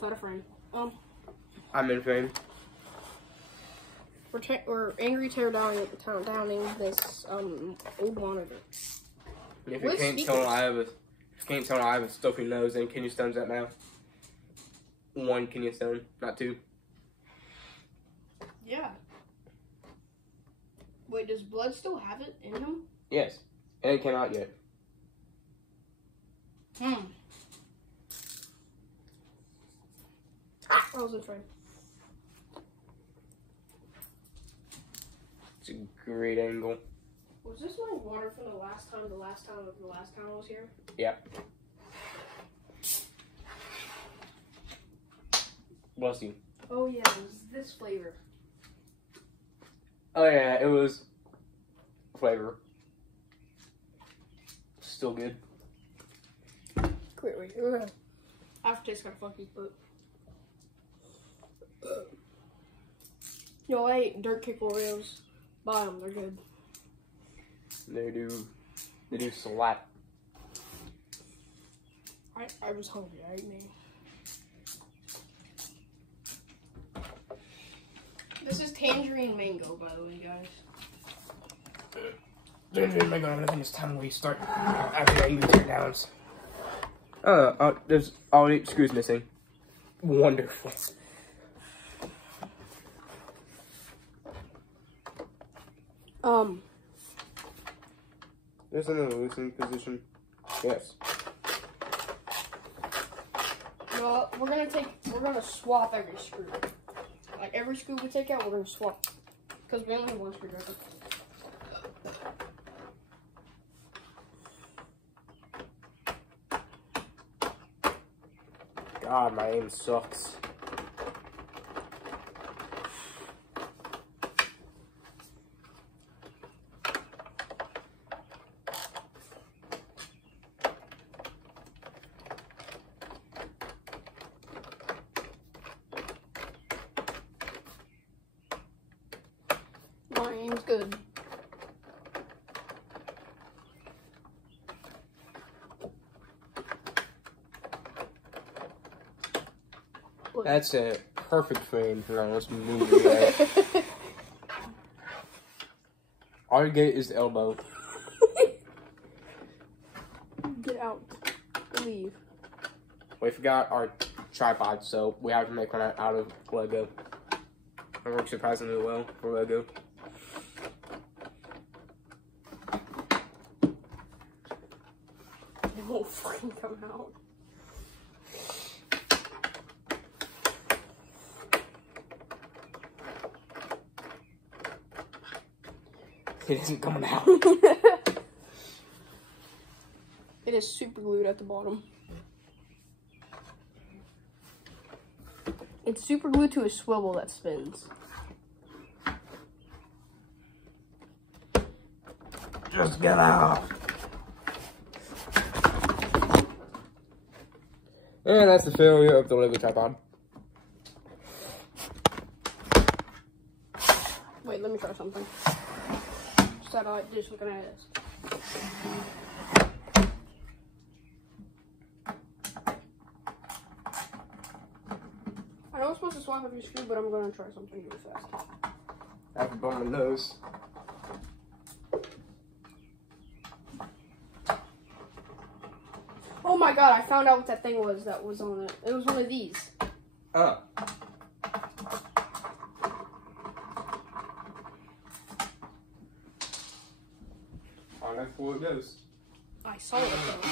without a frame. I'm in frame. We're angry downing this old monitor. If you can't tell, I have a stuffy nose. And can you stones that now? 1 can you stone, not 2. Yeah. Wait, does Blood still have it in him? Yes, and it came out yet. Ah, I was in frame. It's a great angle. Was this my water from the last time I was here? Yep. Bless you. Oh yeah, it was this flavor. Oh yeah, it was flavor. Still good. Wait. Aftertaste kind of funky, but I ate Dirt Kick Oreos. Buy them, they're good. They do slap. I was hungry. I ate me. This is tangerine mango, by the way, guys. Tangerine mango. I think it's time we start activating the teardowns. There's all 8 screws missing. Wonderful. There's another loosening position. Yes. Well, we're gonna swap every screw. Like every screw we take out, we're gonna swap. Because we only have 1 screwdriver. God, my aim sucks. My aim's good. That's a perfect frame for this movie. Right? Our gate is the elbow. Get out. Leave. We forgot our tripod, so we have to make one out of Lego. It works surprisingly well for Lego. It won't fucking come out. It isn't coming out. It is super glued at the bottom. It's super glued to a swivel that spins. Just get out. And that's the failure of the Lego tripod. Wait, let me try something. Just looking at this. I know I'm supposed to swap every screw, but I'm gonna try something really fast. I have a bum my nose. Oh my god, I found out what that thing was that was on it. It was one of these. Oh. Oh, that's where it goes. I saw it though.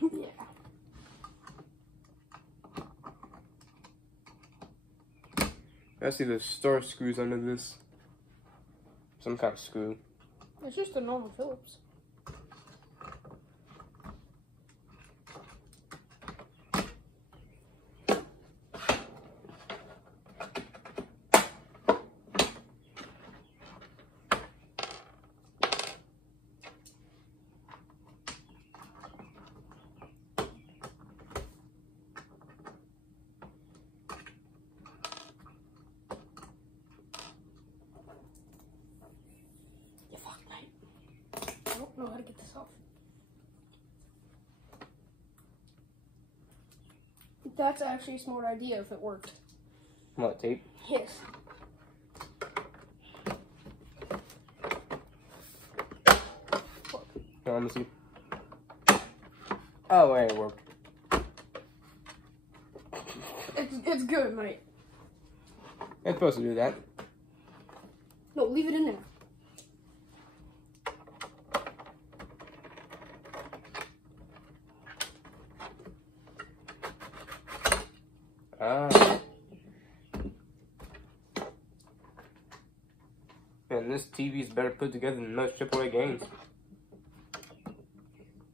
Yeah. I see the star screws under this. Some kind of screw. It's just a normal Phillips. tough. That's actually a smart idea if it worked. What, tape? Yes. Let me see. Oh, wait, it worked. It's good, mate. It's supposed to do that. No, leave it in there. And this TV is better put together than most AAA games.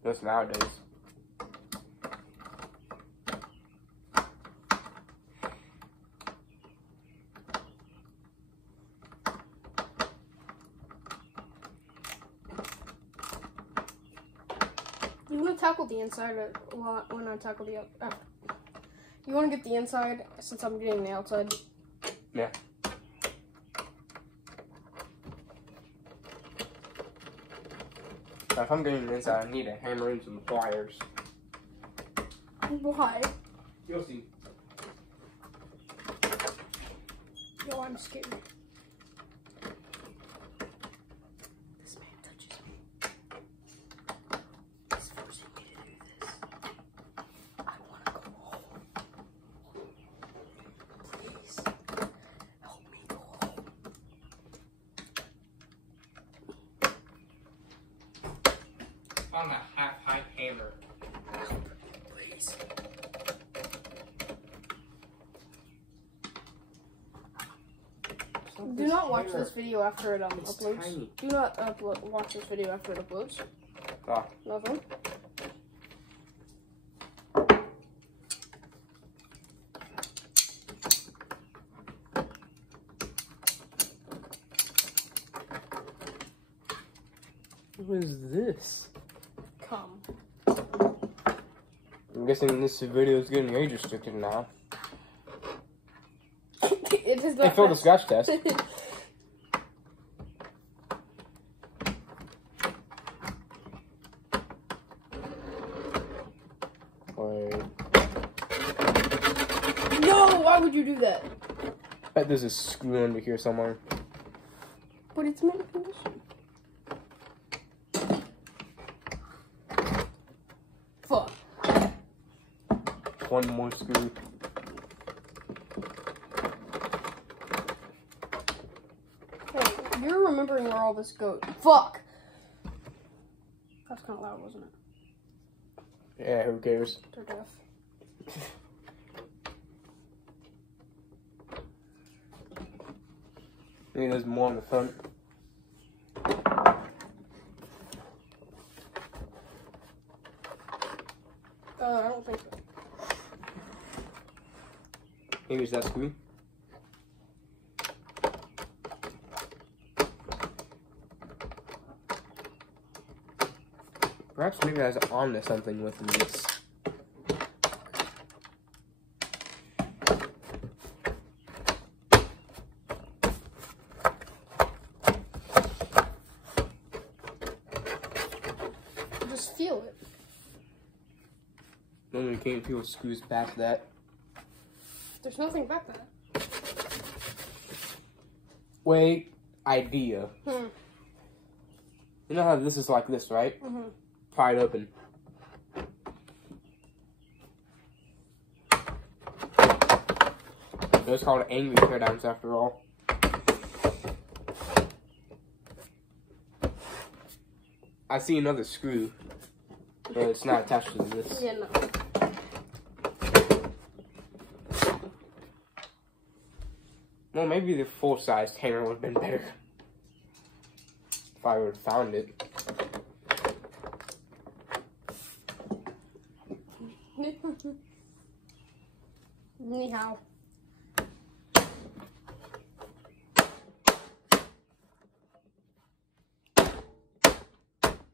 Just nowadays. You want to tackle the inside a lot when I tackle the outside. You want to get the inside since I'm getting the outside. Yeah. Now, if I'm getting the inside, I need a hammer and some pliers. Why? You'll see. Yo, I'm scared. This man touches me. He's forcing me to do this. I want to go home. Please, help me go home. On a half-height hammer. Please. Do not watch this video after it uploads. Tiny. Do not watch this video after it uploads. Ah. Nothing. What is this? Come. I'm guessing this video is getting age restricted now. It is They not. failed the scratch test. Wait. No, why would you do that? Bet there's a screw under here somewhere. But it's mint condition. Fuck. One more screw. Hey, you're remembering where all this goes. Fuck! That's kind of loud, wasn't it? Yeah, who cares? They're deaf. Maybe there's more on the front. I don't think so. Maybe it's that screw. Perhaps maybe I was on to something with this. Just feel it. Normally you can't feel screws past that. There's nothing back there. Wait, idea. Hmm. You know how this is like this, right? Mm-hmm. Pry it open. It's called angry Teardowns after all. I see another screw, but it's not attached to this. Yeah, no. Well, maybe the full-sized hammer would have been better if I would have found it. Anyhow. I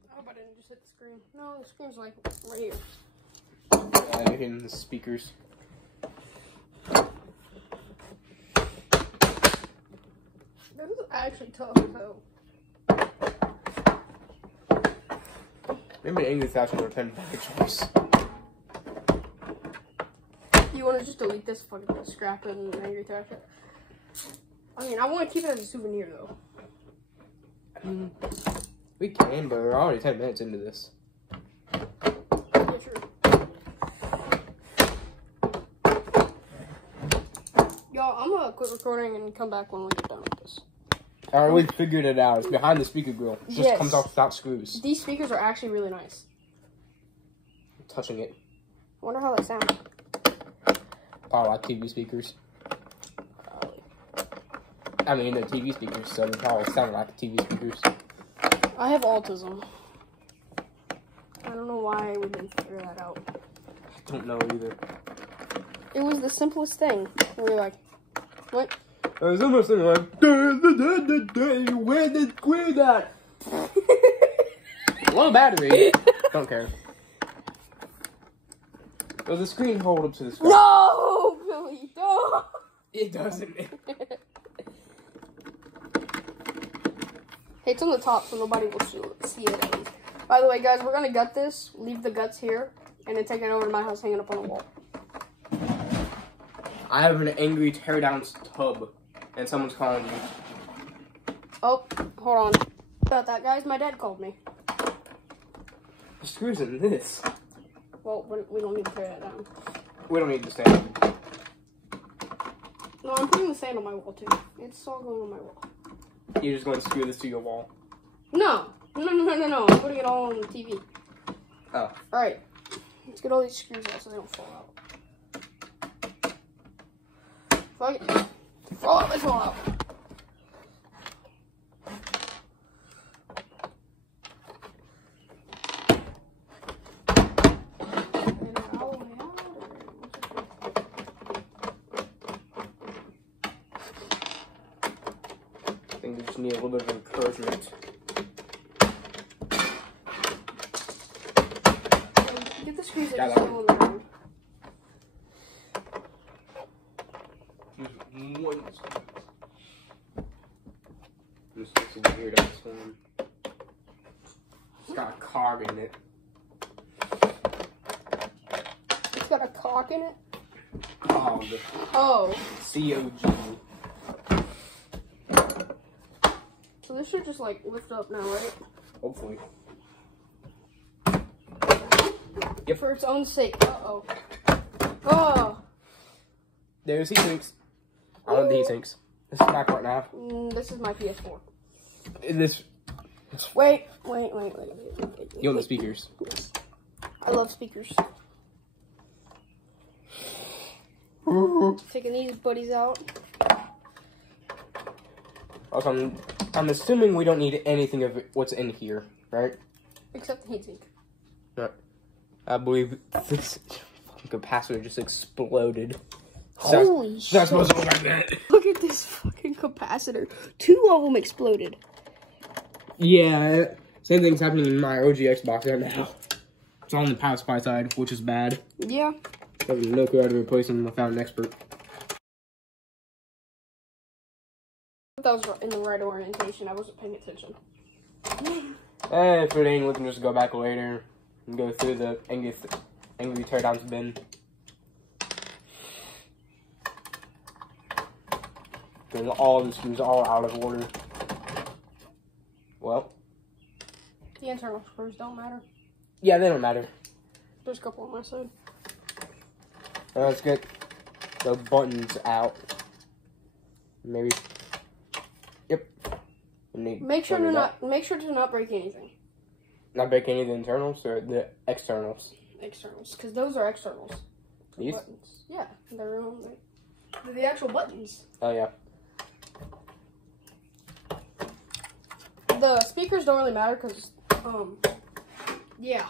hope I didn't just hit the screen. No, the screen's like right here. Yeah, hitting the speakers. This is actually tough, so. Maybe an English fashion or 10 choice. You want to just delete this, fucking scrap it and angry trash it? I mean, I want to keep it as a souvenir, though. We can, but we're already 10 minutes into this. Yeah, true. Y'all, I'm gonna quit recording and come back when we get done with this. Alright, we figured it out. It's behind the speaker grill. It just comes off without screws. These speakers are actually really nice. I'm touching it. I wonder how they sound. Probably like TV speakers. Probably. I mean, they're TV speakers, so they probably sound like TV speakers. I have autism. I don't know why we didn't figure that out. I don't know either. It was the simplest thing. We were like, what? It was almost like, where did queer that? Low battery. Don't care. Does the screen hold up to the screen? No, Billy, don't. It doesn't. Hey, it's on the top, so nobody will see it. By the way, guys, we're gonna gut this. Leave the guts here, and then take it over to my house, hang it up on the wall. I have an angry Teardowns tub, and someone's calling you. Oh, hold on. About that, guys, my dad called me. The screws in this. Well, we don't need to tear that down. We don't need to stand. No, I'm putting the sand on my wall, too. It's all going on my wall. You're just going to screw this to your wall. No. I'm putting it all on the TV. Oh. Alright. Let's get all these screws out so they don't fall out. Fuck it. Fall out, they fall out. I think we just need a little bit of encouragement. Get the screws that just go on the ground. One. This looks weird on this one. It's got a cog in it. It's got a cock in it? Cog. Oh. C-O-G. So this should just like lift up now, right? Hopefully. Yep. For its own sake. Uh-oh. Oh. There's heat sinks. I want the heat sinks. This is my part now. This is my PS4. This. Wait. You want the speakers? Yes. I love speakers. Taking these buddies out. Also, I'm assuming we don't need anything of what's in here, right? Except the heatsink. Right. I believe this fucking capacitor just exploded. Holy shit. That's supposed to look like that. Look at this fucking capacitor. 2 of them exploded. Yeah, same thing's happening in my OG Xbox right now. It's on the power supply side, which is bad. Yeah. I have no clue how to replace them without an expert. That was in the right orientation. I wasn't paying attention. Hey, if it ain't, we can just go back later and go through the angry Teardowns bin. Getting all the screws all out of order. Well. The internal screws don't matter. Yeah, they don't matter. There's a couple on my side. Let's get the buttons out. Maybe. Yep. Make sure to not break anything. Not break any of the internals or the externals. Externals, because those are externals. These? Buttons. Yeah, they're the actual buttons. Oh yeah. The speakers don't really matter because, yeah.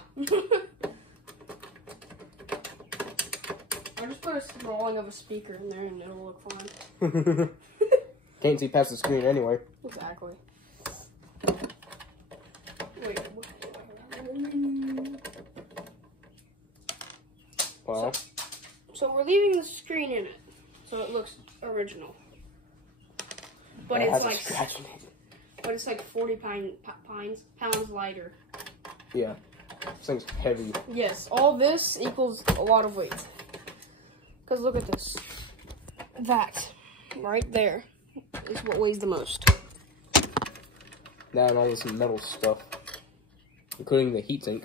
I just put a drawing of a speaker in there and it'll look fine. Can't see past the screen anyway. Exactly. Wait. Well. So we're leaving the screen in it, so it looks original. But it's like scratch in it. But it's like 40 pounds lighter. Yeah. This thing's heavy. Yes, all this equals a lot of weight. Because look at this. That, right there, is what weighs the most. That and all this metal stuff, including the heatsink.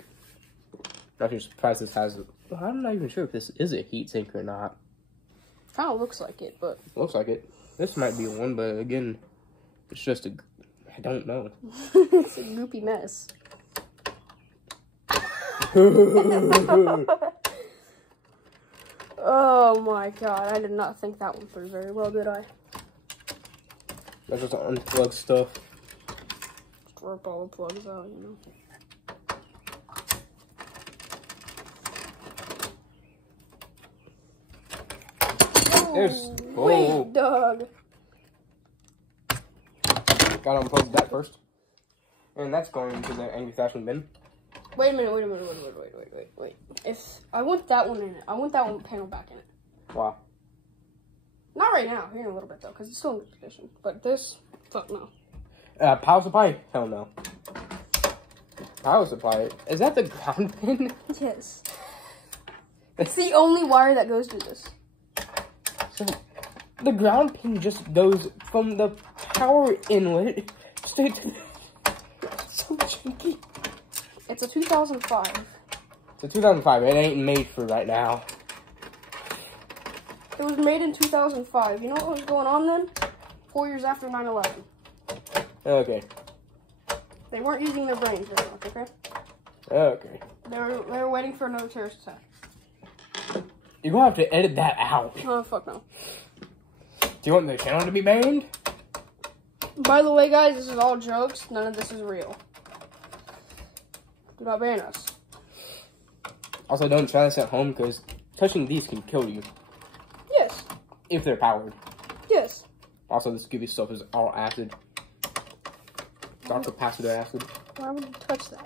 I'm actually surprised this has. I'm not even sure if this is a heatsink or not. Kind of looks like it, but Looks like it. This might be one, but again, it's just a. I don't know. it's a goopy mess. Oh my god, I did not think that one through very well, did I? That's just unplugged stuff. Just rip all the plugs out, you know. There's. Wait, dog. Gotta unplug that first. And that's going into the angry fashion bin. Wait a minute, wait. If I want that one in it, I want that one panel back in it. Wow. Not right now, here in a little bit though, because it's still in good condition. But this, fuck no. Power supply? Hell no. Power supply? Is that the ground pin? Yes. It's the only wire that goes through this. So, the ground pin just goes from the power inlet straight to the... It's so janky. It's a 2005. It's a 2005. It ain't made for right now. It was made in 2005. You know what was going on then? 4 years after 9/11. Okay. They weren't using their brains very much, okay? Okay. They were waiting for another terrorist attack. You're gonna have to edit that out. Oh, fuck no. Do you want the channel to be banned? By the way, guys, this is all jokes. None of this is real. Do not ban us. Also, don't try this at home because touching these can kill you. Yes. If they're powered. Yes. Also, this Scooby stuff is all acid. Dark capacitor acid. Why would you touch that?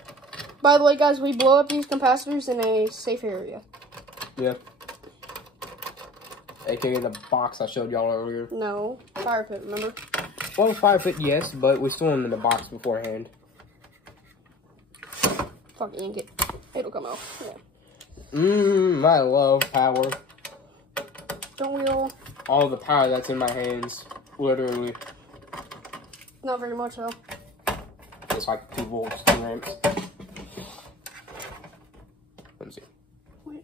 By the way, guys, we blow up these capacitors in a safe area. Yeah. AKA the box I showed y'all earlier. No. Fire pit, remember? Well, 5 foot, yes, but we store them in the box beforehand. Fuck, ink it. It'll come out. Yeah. I love power. Don't we all? All the power that's in my hands. Literally. Not very much, though. It's like 2 volts, 2 amps. Let me see. Wait.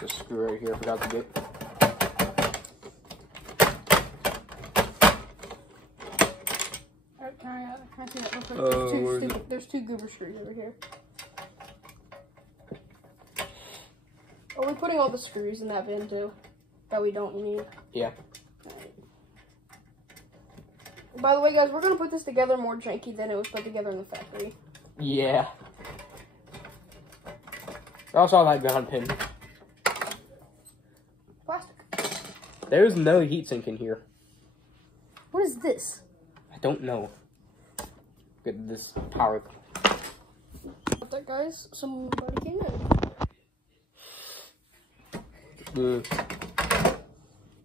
This screw right here I forgot to get. Can I see that real quick? There's two goober screws over here. Are we putting all the screws in that bin too? That we don't need? Yeah. Right. By the way, guys, we're gonna put this together more janky than it was put together in the factory. Yeah. I also saw that ground pin. Plastic. There's no heatsink in here. What is this? I don't know. Look at this power. What's that, guys? Somebody came in.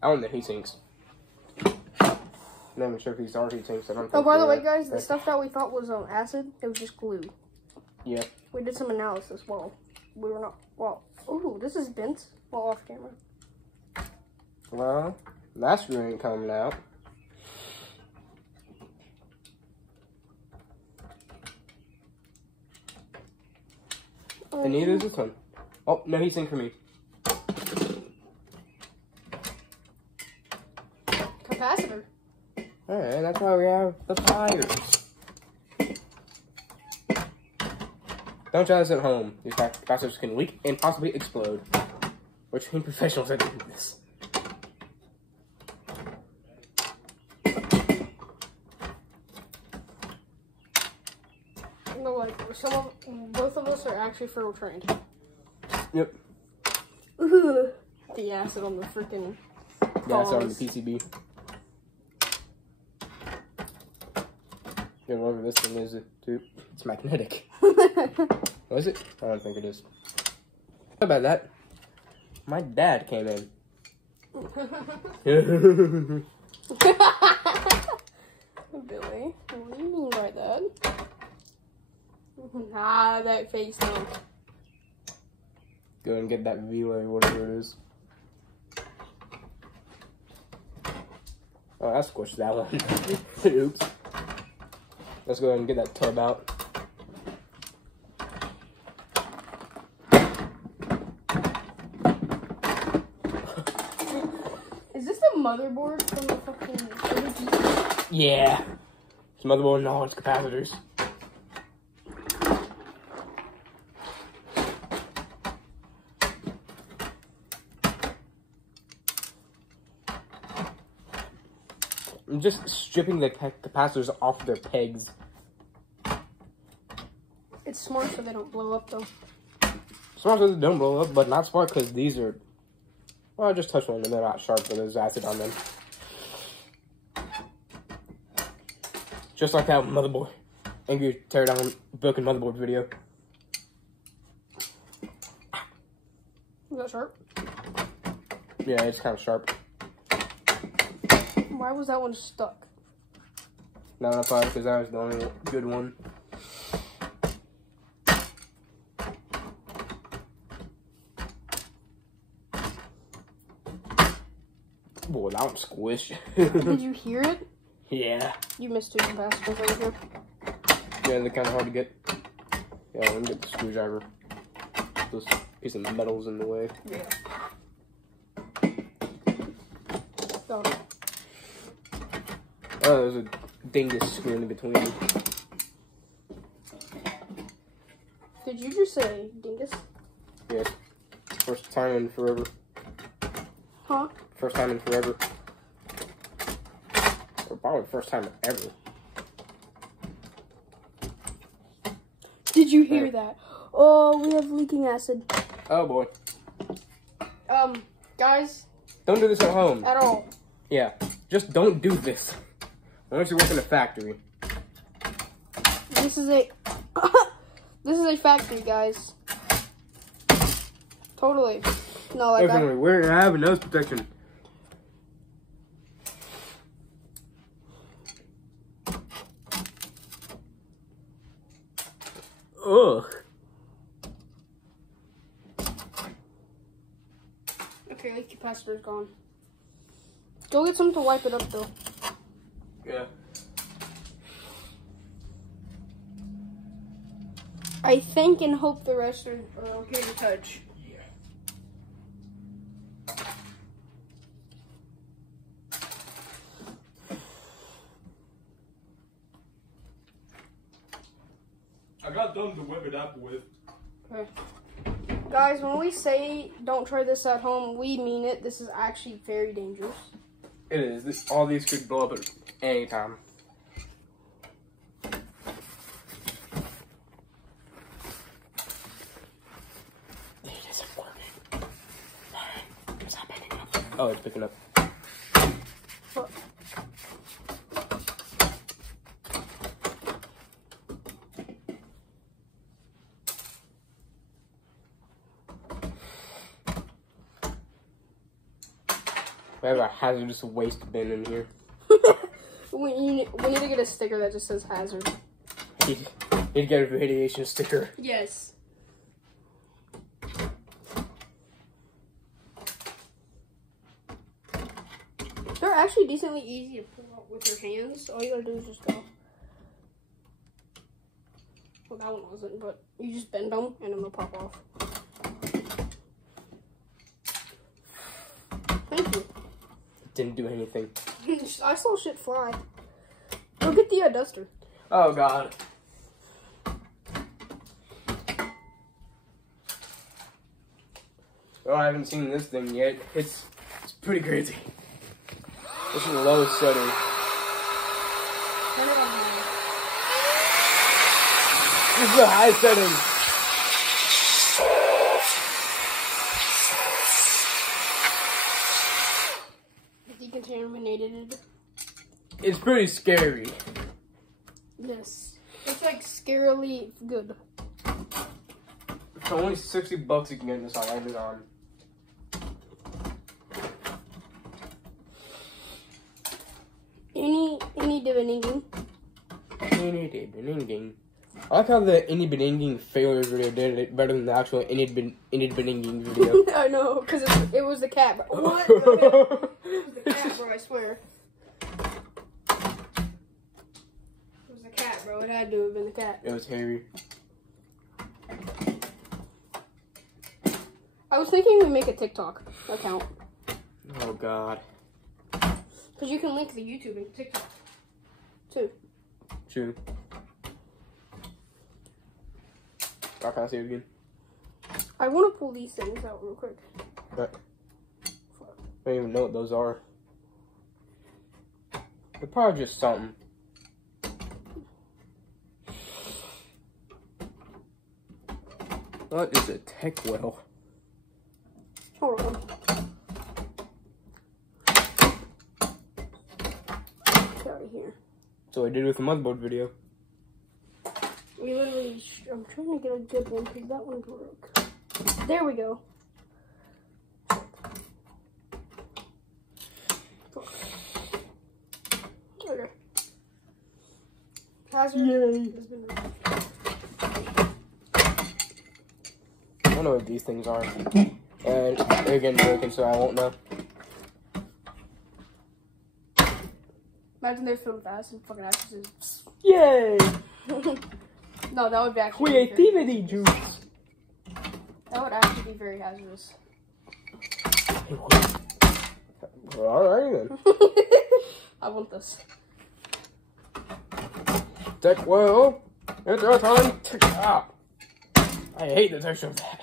I want the heatsinks. I'm not even sure if these are heatsinks. I don't think Oh, by the way, they're. guys, the stuff that we thought was acid, it was just glue. Yeah. We did some analysis while we were not. Well, ooh, this is bent while off camera. Well, that screw ain't coming out. And neither is this one. Oh, no heatsink for me. Capacitor. Alright, that's why we have the pliers. Don't try this at home. These capacitors can leak and possibly explode. We're trained professionals at doing this. No, like both of us are actually ferro trained. Yep. The acid on the freaking. Yeah, it's on the PCB. Yeah, whatever this thing is, too. It's magnetic. Was it? I don't think it is. How about that? My dad came in. Billy, what do you mean by that? Nah, that face, no. Go and get that vela or whatever it is. Oh, I squished that one. Oops. Let's go ahead and get that tub out. Is this the motherboard from the fucking... Yeah. It's motherboard and all its capacitors. I'm just stripping the capacitors off their pegs. It's smart so they don't blow up, though. Smart so they don't blow up, but not smart because these are... Well, I just touched one and they're not sharp, but there's acid on them. Just like that motherboard. Angry Teardown broken motherboard video. Is that sharp? Yeah, it's kind of sharp. Why was that one stuck? No, that's fine, because that was the only good one. Boy, that one squished. Did you hear it? Yeah. You missed two capacitors over here. Yeah, they're kind of hard to get. Yeah, let me get the screwdriver. Those piece of metal's in the way. Yeah. Got it. Oh, there's a dingus screw in between. Did you just say dingus? Yes. First time in forever. Huh? First time in forever. Or probably first time ever. Did you hear that? Oh, we have leaking acid. Oh boy. Guys. Don't do this at home. At all. Yeah. Just don't do this. Unless you work in a factory. This is a... this is a factory, guys. Totally. No, like Definitely. We're having nose protection. Ugh. Okay, the capacitor's gone. Go get something to wipe it up, though. Yeah. I think and hope the rest are okay to touch. Yeah. I got them to whip it up with. Okay. Guys, when we say don't try this at home, we mean it. This is actually very dangerous. It is. All these could blow up at any time. It isn't working. It's not picking up. Oh, it's picking up. What? We have a hazardous waste bin in here. we need to get a sticker that just says hazard. You need to get a radiation sticker. Yes. They're actually decently easy to pull out with your hands. All you gotta do is just go. Well, that one wasn't, but you just bend them and then they'll pop off. Thank you. Didn't do anything. I saw shit fly. Go get the duster. Oh god. Well, I haven't seen this thing yet. It's pretty crazy. This is the lowest setting. Turn it on high. This is the high setting. Decontaminated. It's pretty scary. Yes. It's like scarily good. For only $60 you can get this on Amazon. Any dividending. Any dividending. I like how the Indy Beninging failures video did it better than the actual Indy Beninging video. I know, because it was the cat. Bro. What? It was the cat, bro, I swear. It was the cat, bro. It had to have been the cat. It was Harry. I was thinking we make a TikTok account. Oh, God. Because you can link the YouTube and TikTok, too. True. Oh, can I see it again? I want to pull these things out real quick. But I don't even know what those are. They're probably just something. What is a tech well? Hold on. Get out of here. So I did with the motherboard video. We literally, I'm trying to get a good one because that one broke. There we go. Okay. Hazard. Yay. I don't know what these things are. And they're getting broken, so I won't know. Imagine they're filled with acid, fucking acid. Yay! No, that would be actually Creativity juice. That would actually be very hazardous. Alright then. I want this. Tech well. It's our time. Ah. I hate the texture of that.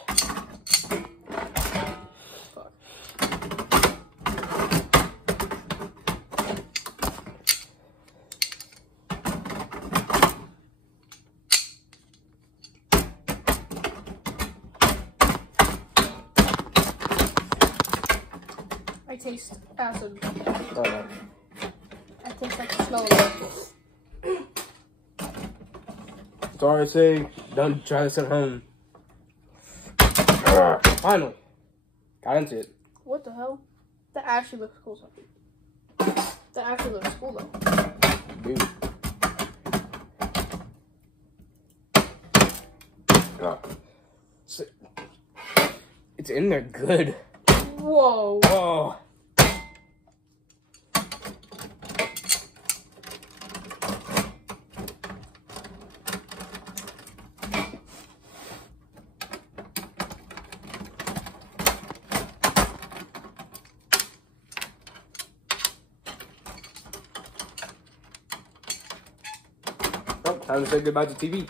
I taste acid. Alright. I taste like the smell of it. Sorry, say, don't try this at home. Finally. Got into it. What the hell? That actually looks cool. That actually looks cool though. Dude. It's in there good. Whoa. Whoa. Oh, time to say goodbye to TV.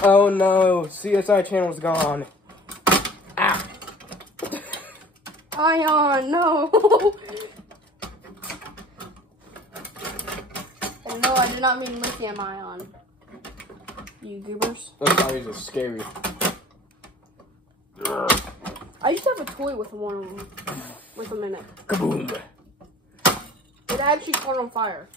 Oh no, CSI channel's gone. Ah. Ion, no. And no, I did not mean lithium ion. You goobers. Those guys are scary. I used to have a toy with them in it. Kaboom. It actually caught on fire.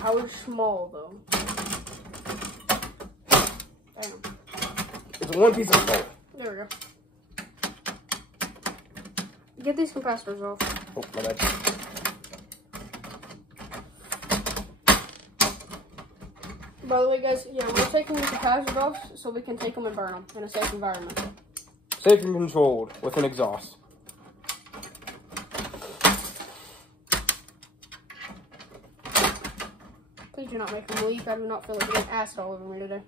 I was small though. Damn. It's one piece of metal. There we go. Get these capacitors off. Oh, my bad. By the way, guys, yeah, we're taking the capacitors off so we can take them and burn them in a safe environment. Safe and controlled with an exhaust. Please do not make them leak. I do not feel like getting acid all over me today.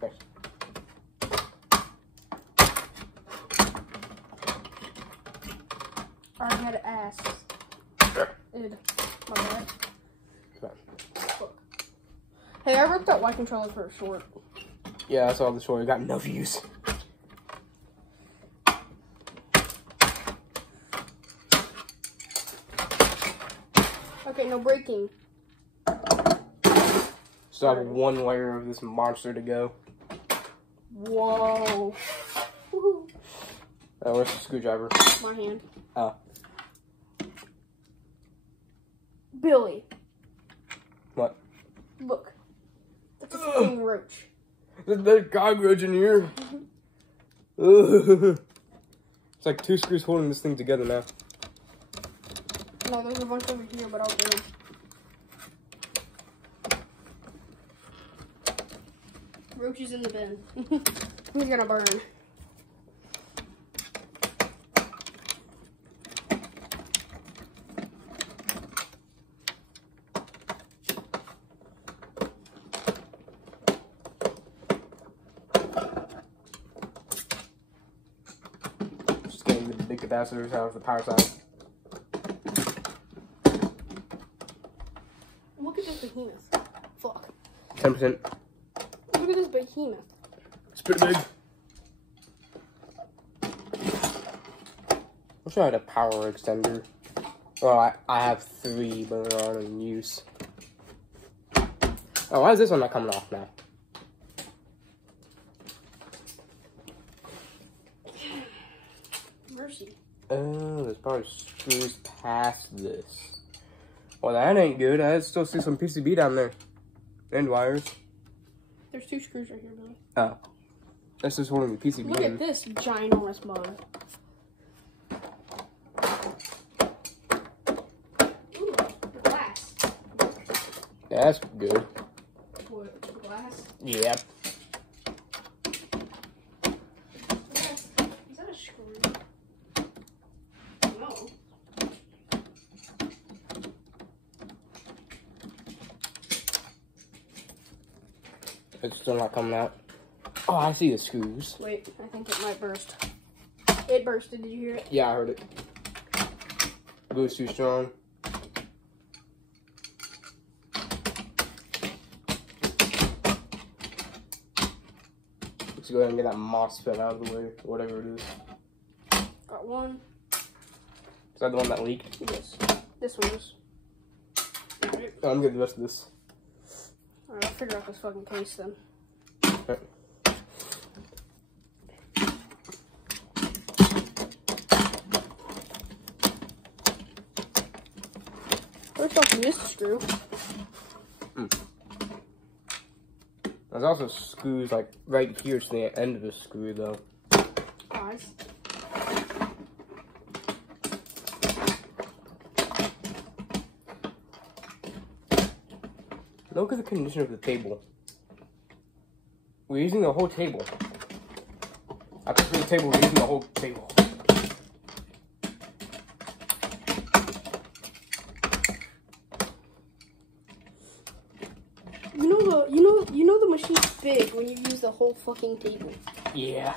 Thanks. I already had an ass. Id. My bad. Fuck. Hey, I ripped that white controller for a short. Yeah, I saw the short. It got no views. Okay, no breaking. Still have one layer of this monster to go. Whoa. Woohoo. Where's the screwdriver? My hand. Oh. Billy. What? Look. That's a fucking roach. There's a cockroach in here. It's like 2 screws holding this thing together now. No, there's a bunch over here, but I'll get them. Roach is in the bin. He's gonna burn. Just getting the big capacitors out of the power side. Look at this behemoth. Fuck. 10%. Look at this behemoth. It's pretty big. Wish I had a power extender. Well, I have 3, but they're all in use. Oh, why is this one not coming off now? Mercy. Oh, there's probably screws past this. Well, that ain't good. I still see some PCB down there. And wires. There's 2 screws right here, Billy. Oh. That's just holding the PCB Look in. at this ginormous mug. Ooh, glass. Yeah, that's good. What, glass? Yeah. Is that a screw? No. It's still not coming out. Oh, I see the screws. Wait, I think it might burst. It bursted, did you hear it? Yeah, I heard it. Glue's too strong. Let's go ahead and get that MOSFET out of the way, whatever it is. Got one. Is that the one that leaked? Yes. This one is. Alright. Oh, I'm getting the rest of this. Alright, I'll figure out this fucking case then. Okay. First off, you missed a screw. There's also screws like right here to the end of the screw though. Eyes. Look at the condition of the table. We're using the whole table. After the table, we're using the whole table. You know the machine's big when you use the whole fucking table. Yeah.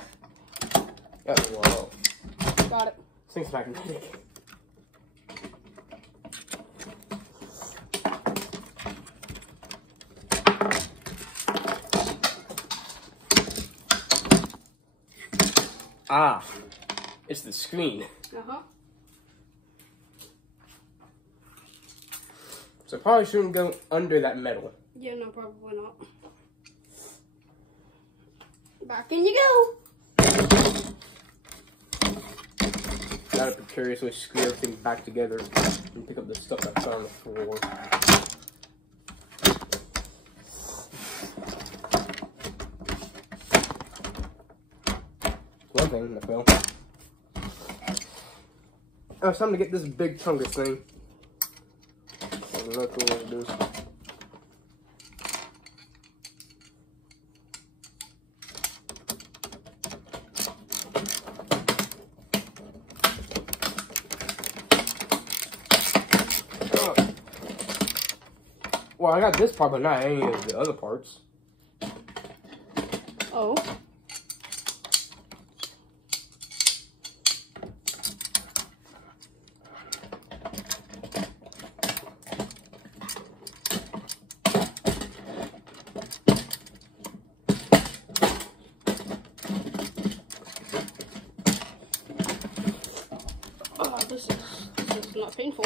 Oh, whoa. Got it. This thing's magnetic. Ah, it's the screen. Uh-huh. So it probably shouldn't go under that metal. Yeah, no, probably not. Back in you go. Gotta precariously screw everything back together and pick up the stuff that's on the floor. One thing that fell. Oh, it's time to get this big chungus thing. I don't know what it is. Well, I got this part, but not any of the other parts. Oh. Oh, this is not painful.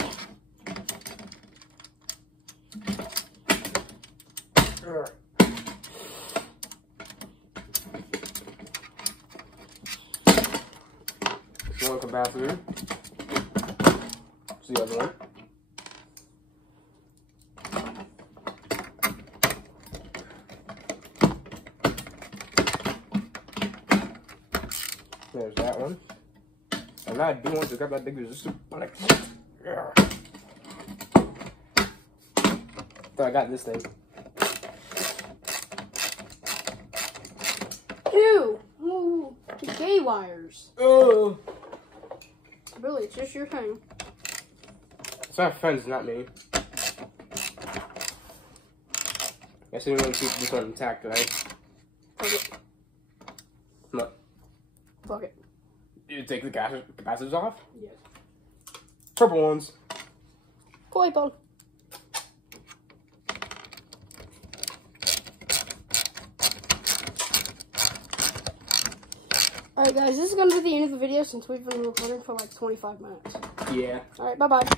One capacitor. It's the other one. Now I do want to grab that big resistor. Yeah. So I got this thing. Ew! Ooh, gay wires. Oh. Really, it's just your thing. It's my friends, not me. Guess we want to keep this one intact, right? Fuck it. What? Fuck it. You take the capacitors off? Yes. Purple ones. Koi pond. Alright guys, this is going to be the end of the video since we've been recording for like 25 minutes. Yeah. Alright, bye-bye.